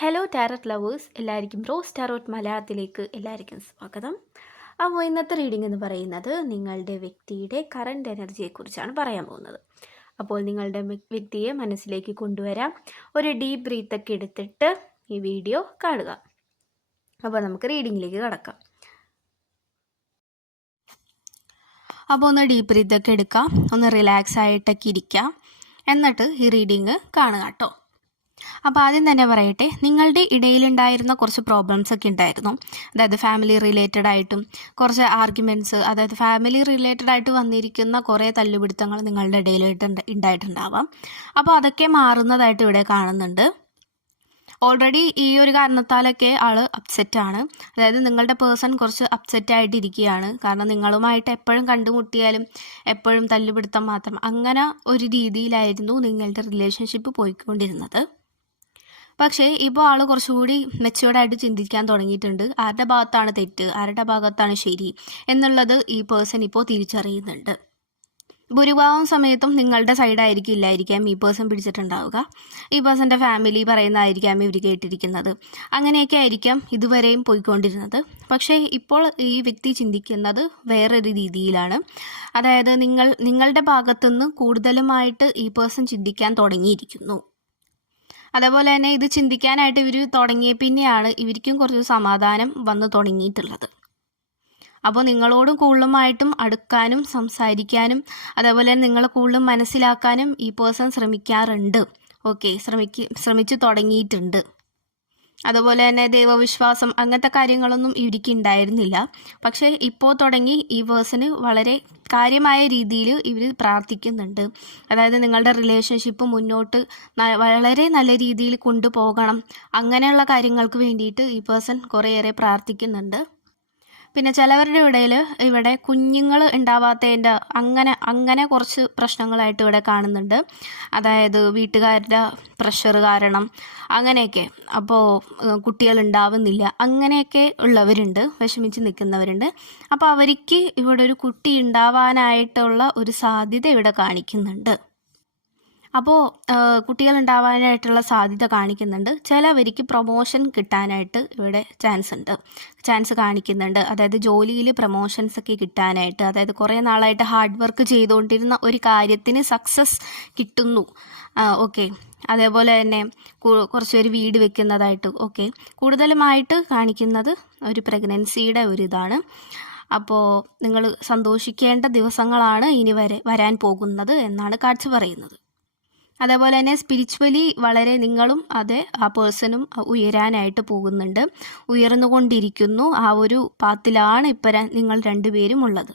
Hello tarot lovers, എല്ലാവർക്കും rose tarot മലയാളത്തിലേക്ക് എല്ലാവർക്കും സ്വാഗതം. അപ്പോൾ ഇന്നത്തെ റീഡിംഗ് എന്ന് പറയുന്നത് നിങ്ങളുടെ വ്യക്തിയുടെ കറണ്ട് എനർജിയെക്കുറിച്ചാണ് പറയാൻ പോകുന്നത്. അപ്പോൾ നിങ്ങളുടെ വ്യക്തിയെ മനസ്സിലേക്ക് കൊണ്ടുവരാം. ഒരു ഡീപ്പ് ബ്രീത്തൊക്കെ എടുത്തിട്ട് ഈ വീഡിയോ കാണുക. അപ്പോൾ നമുക്ക് റീഡിങ്ങിലേക്ക് കടക്കാം. അപ്പോൾ ഒന്ന് ഡീപ്പ് ബ്രീത്തൊക്കെ എടുക്കാം, ഒന്ന് റിലാക്സ് ആയിട്ടൊക്കെ ഇരിക്കാം, എന്നിട്ട് ഈ റീഡിങ് കാണുക കേട്ടോ. അപ്പോൾ ആദ്യം തന്നെ പറയട്ടെ, നിങ്ങളുടെ ഇടയിലുണ്ടായിരുന്ന കുറച്ച് പ്രോബ്ലംസ് ഒക്കെ ഉണ്ടായിരുന്നു. അതായത് ഫാമിലി റിലേറ്റഡ് ആയിട്ടും കുറച്ച് ആർഗ്യുമെൻറ്റ്സ്, അതായത് ഫാമിലി റിലേറ്റഡ് ആയിട്ട് വന്നിരിക്കുന്ന കുറേ തല്ലുപിടുത്തങ്ങൾ നിങ്ങളുടെ ഇടയിലായിട്ട് ഉണ്ടായിട്ടുണ്ടാവാം. അപ്പോൾ അതൊക്കെ മാറുന്നതായിട്ട് ഇവിടെ കാണുന്നുണ്ട്. ഓൾറെഡി ഈ ഒരു കാരണത്താലൊക്കെ ആൾ അപ്സെറ്റാണ്. അതായത് നിങ്ങളുടെ പേഴ്സൺ കുറച്ച് അപ്സെറ്റ് ആയിട്ടിരിക്കുകയാണ്. കാരണം നിങ്ങളുമായിട്ട് എപ്പോഴും കണ്ടുമുട്ടിയാലും എപ്പോഴും തല്ലുപിടുത്തം മാത്രം, അങ്ങനെ ഒരു രീതിയിലായിരുന്നു നിങ്ങളുടെ റിലേഷൻഷിപ്പ് പോയിക്കൊണ്ടിരുന്നത്. പക്ഷേ ഇപ്പോൾ ആൾ കുറച്ചുകൂടി മെച്യൂർഡായിട്ട് ചിന്തിക്കാൻ തുടങ്ങിയിട്ടുണ്ട്. ആരുടെ ഭാഗത്താണ് തെറ്റ്, ആരുടെ ഭാഗത്താണ് ശരി എന്നുള്ളത് ഈ പേഴ്സൺ ഇപ്പോൾ തിരിച്ചറിയുന്നുണ്ട്. ഭൂരിഭാഗം സമയത്തും നിങ്ങളുടെ സൈഡായിരിക്കും ഇല്ലായിരിക്കാം ഈ പേഴ്സൺ പിടിച്ചിട്ടുണ്ടാവുക. ഈ പേഴ്സൻ്റെ ഫാമിലി പറയുന്നതായിരിക്കാം ഇവർ കേട്ടിരിക്കുന്നത്. അങ്ങനെയൊക്കെ ആയിരിക്കാം ഇതുവരെയും പോയിക്കൊണ്ടിരുന്നത്. പക്ഷേ ഇപ്പോൾ ഈ വ്യക്തി ചിന്തിക്കുന്നത് വേറൊരു രീതിയിലാണ്. അതായത് നിങ്ങളുടെ ഭാഗത്തുനിന്ന് കൂടുതലുമായിട്ട് ഈ പേഴ്സൺ ചിന്തിക്കാൻ തുടങ്ങിയിരിക്കുന്നു. അതേപോലെ തന്നെ ഇത് ചിന്തിക്കാനായിട്ട് ഇവർ തുടങ്ങിയ പിന്നെയാണ് ഇവർക്കും കുറച്ച് സമാധാനം വന്നു തുടങ്ങിയിട്ടുള്ളത്. അപ്പോൾ നിങ്ങളോടും കൂടുതലുമായിട്ടും അടുക്കാനും സംസാരിക്കാനും അതേപോലെ തന്നെ നിങ്ങളെ കൂടുതലും മനസ്സിലാക്കാനും ഈ പേഴ്സൺ ശ്രമിക്കാറുണ്ട്. ശ്രമിച്ചു തുടങ്ങിയിട്ടുണ്ട്. അതുപോലെ തന്നെ ദൈവവിശ്വാസം അങ്ങനത്തെ കാര്യങ്ങളൊന്നും ഇവർക്ക് ഉണ്ടായിരുന്നില്ല. പക്ഷേ ഇപ്പോൾ തുടങ്ങി ഈ പേഴ്സണ് വളരെ കാര്യമായ രീതിയിൽ ഇവർ പ്രാർത്ഥിക്കുന്നുണ്ട്. അതായത് നിങ്ങളുടെ റിലേഷൻഷിപ്പ് മുന്നോട്ട് വളരെ നല്ല രീതിയിൽ കൊണ്ടുപോകണം, അങ്ങനെയുള്ള കാര്യങ്ങൾക്ക് വേണ്ടിയിട്ട് ഈ പേഴ്സൺ കുറേയേറെ പ്രാർത്ഥിക്കുന്നുണ്ട്. പിന്നെ ചിലവരുടെ ഇടയിൽ ഇവിടെ കുഞ്ഞുങ്ങൾ ഉണ്ടാവാത്തതിൻ്റെ അങ്ങനെ കുറച്ച് പ്രശ്നങ്ങളായിട്ട് ഇവിടെ കാണുന്നുണ്ട്. അതായത് വീട്ടുകാരുടെ പ്രഷർ കാരണം അങ്ങനെയൊക്കെ, അപ്പോൾ കുട്ടികൾ ഉണ്ടാവുന്നില്ല, അങ്ങനെയൊക്കെ ഉള്ളവരുണ്ട്, വിഷമിച്ച് നിൽക്കുന്നവരുണ്ട്. അപ്പോൾ അവർക്ക് ഇവിടെ ഒരു കുട്ടി ഉണ്ടാവാനായിട്ടുള്ള ഒരു സാധ്യത ഇവിടെ കാണിക്കുന്നുണ്ട്. അപ്പോൾ കുട്ടികൾ ഉണ്ടാവാനായിട്ടുള്ള സാധ്യത കാണിക്കുന്നുണ്ട്. ചിലവർക്ക് പ്രൊമോഷൻ കിട്ടാനായിട്ട് ഇവിടെ ചാൻസ് കാണിക്കുന്നുണ്ട്. അതായത് ജോലിയിൽ പ്രൊമോഷൻസ് ഒക്കെ കിട്ടാനായിട്ട്, അതായത് കുറേ നാളായിട്ട് ഹാർഡ് വർക്ക് ചെയ്തുകൊണ്ടിരുന്ന ഒരു കാര്യത്തിന് സക്സസ് കിട്ടുന്നു. അതേപോലെ തന്നെ കുറച്ച് പേര് വീട് വെക്കുന്നതായിട്ട് കൂടുതലുമായിട്ട് കാണിക്കുന്നത് ഒരു പ്രഗ്നൻസിയുടെ ഒരിതാണ്. അപ്പോൾ നിങ്ങൾ സന്തോഷിക്കേണ്ട ദിവസങ്ങളാണ് ഇനി വരാൻ പോകുന്നത് എന്നാണ് കാഴ്ച പറയുന്നത്. അതേപോലെ തന്നെ സ്പിരിച്വലി വളരെ നിങ്ങളും ആ പേഴ്സണും ഉയരാനായിട്ട് പോകുന്നുണ്ട്, ഉയർന്നുകൊണ്ടിരിക്കുന്നു. ആ ഒരു പാത്തിലാണ് ഇപ്പോൾ നിങ്ങൾ രണ്ടുപേരും ഉള്ളത്.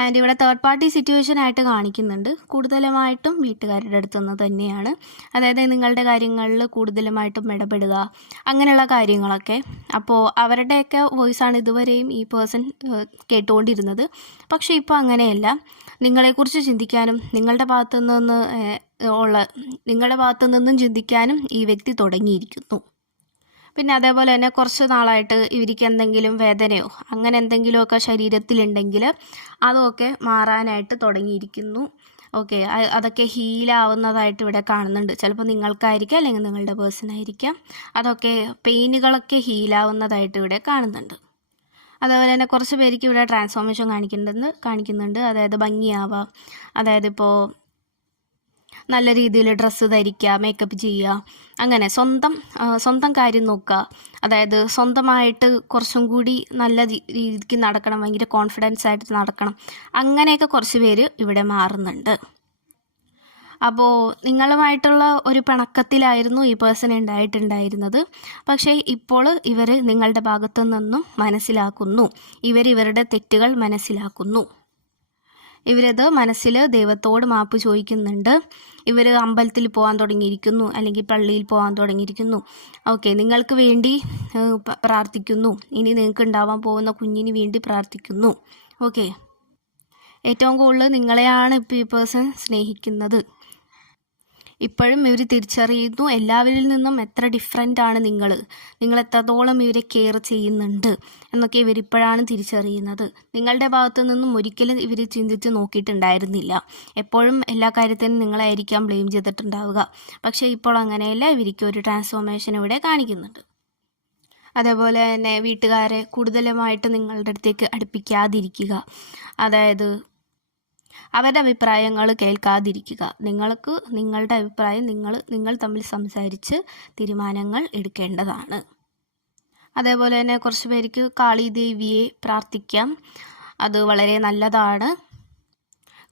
ആൻഡ് ഇവിടെ തേർഡ് പാർട്ടി സിറ്റുവേഷൻ ആയിട്ട് കാണിക്കുന്നുണ്ട്. കൂടുതലുമായിട്ടും വീട്ടുകാരുടെ അടുത്ത് നിന്ന് തന്നെയാണ്. അതായത് നിങ്ങളുടെ കാര്യങ്ങളിൽ കൂടുതലുമായിട്ടും ഇടപെടുക, അങ്ങനെയുള്ള കാര്യങ്ങളൊക്കെ. അപ്പോൾ അവരുടെയൊക്കെ വോയിസാണ് ഇതുവരെയും ഈ പേഴ്സൺ കേട്ടുകൊണ്ടിരുന്നത്. പക്ഷേ ഇപ്പോൾ അങ്ങനെയല്ല. നിങ്ങളെക്കുറിച്ച് ചിന്തിക്കാനും നിങ്ങളുടെ ഭാഗത്തു നിന്നും ചിന്തിക്കാനും ഈ വ്യക്തി തുടങ്ങിയിരിക്കുന്നു. പിന്നെ അതേപോലെ തന്നെ കുറച്ച് നാളായിട്ട് ഇവർക്ക് എന്തെങ്കിലും വേദനയോ അങ്ങനെ എന്തെങ്കിലുമൊക്കെ ശരീരത്തിലുണ്ടെങ്കിൽ അതൊക്കെ മാറാനായിട്ട് തുടങ്ങിയിരിക്കുന്നു. അതൊക്കെ ഹീലാവുന്നതായിട്ട് ഇവിടെ കാണുന്നുണ്ട്. ചിലപ്പോൾ നിങ്ങൾക്കായിരിക്കാം, അല്ലെങ്കിൽ നിങ്ങളുടെ പേഴ്സണായിരിക്കാം. അതൊക്കെ പെയിനുകളൊക്കെ ഹീലാവുന്നതായിട്ട് ഇവിടെ കാണുന്നുണ്ട്. അതേപോലെ തന്നെ കുറച്ച് പേർക്ക് ഇവിടെ ട്രാൻസ്ഫോർമേഷൻ കാണിക്കുന്നുണ്ട്. അതായത് ഭംഗിയാവാം, അതായത് ഇപ്പോൾ നല്ല രീതിയിൽ ഡ്രസ്സ് ധരിക്കുക, മേക്കപ്പ് ചെയ്യുക, അങ്ങനെ സ്വന്തം കാര്യം നോക്കുക. അതായത് സ്വന്തമായിട്ട് കുറച്ചും കൂടി നല്ല രീതിക്ക് നടക്കണം, ഭയങ്കര കോൺഫിഡൻസ് ആയിട്ട് നടക്കണം. അങ്ങനെയൊക്കെ കുറച്ച് പേര് ഇവിടെ മാറുന്നുണ്ട്. അപ്പോൾ നിങ്ങളുമായിട്ടുള്ള ഒരു പിണക്കത്തിലായിരുന്നു ഈ പേഴ്സൺ ഉണ്ടായിട്ടുണ്ടായിരുന്നത്. പക്ഷേ ഇപ്പോൾ ഇവർ നിങ്ങളുടെ ഭാഗത്തു നിന്നും മനസ്സിലാക്കുന്നു, ഇവരുടെ തെറ്റുകൾ മനസ്സിലാക്കുന്നു. ഇവരത് മനസ്സിൽ ദൈവത്തോട് മാപ്പ് ചോദിക്കുന്നുണ്ട്. ഇവർ അമ്പലത്തിൽ പോകാൻ തുടങ്ങിയിരിക്കുന്നു, അല്ലെങ്കിൽ പള്ളിയിൽ പോകാൻ തുടങ്ങിയിരിക്കുന്നു. നിങ്ങൾക്ക് വേണ്ടി പ്രാർത്ഥിക്കുന്നു. ഇനി നിങ്ങൾക്ക് ഉണ്ടാവാൻ പോകുന്ന കുഞ്ഞിന് വേണ്ടി പ്രാർത്ഥിക്കുന്നു. ഏറ്റവും കൂടുതൽ നിങ്ങളെയാണ് ഇപ്പോൾ ഈ പേഴ്സൺ സ്നേഹിക്കുന്നത്. ഇപ്പോഴും ഇവർ തിരിച്ചറിയുന്നു എല്ലാവരിൽ നിന്നും എത്ര ഡിഫറെൻ്റ് ആണ് നിങ്ങൾ എത്രത്തോളം ഇവരെ കെയർ ചെയ്യുന്നുണ്ട് എന്നൊക്കെ ഇവരിപ്പോഴാണ് തിരിച്ചറിയുന്നത്. നിങ്ങളുടെ ഭാഗത്തു നിന്നും ഒരിക്കലും ഇവർ ചിന്തിച്ച് നോക്കിയിട്ടുണ്ടായിരുന്നില്ല. എപ്പോഴും എല്ലാ കാര്യത്തിനും നിങ്ങളായിരിക്കാം ബ്ലെയിം ചെയ്തിട്ടുണ്ടാവുക. പക്ഷേ ഇപ്പോൾ അങ്ങനെയല്ല, ഇവർക്ക് ഒരു ട്രാൻസ്ഫോർമേഷൻ ഇവിടെ കാണിക്കുന്നുണ്ട്. അതേപോലെ തന്നെ വീട്ടുകാരെ കൂടുതലുമായിട്ട് നിങ്ങളുടെ അടുത്തേക്ക് അടുപ്പിക്കാതിരിക്കുക. അതായത് അവരുടെ അഭിപ്രായങ്ങൾ കേൾക്കാതിരിക്കുക. നിങ്ങൾക്ക് നിങ്ങളുടെ അഭിപ്രായം നിങ്ങൾ തമ്മിൽ സംസാരിച്ച് തീരുമാനങ്ങൾ എടുക്കേണ്ടതാണ്. അതേപോലെ തന്നെ കുറച്ച് പേർക്ക് കാളീദേവിയെ പ്രാർത്ഥിക്കാം. അത് വളരെ നല്ലതാണ്.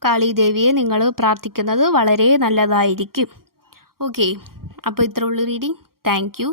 കാളീദേവിയെ നിങ്ങൾ പ്രാർത്ഥിക്കുന്നത് വളരെ നല്ലതായിരിക്കും. ഓക്കെ, അപ്പോൾ ഇത്രയുള്ള റീഡിങ്. Thank you.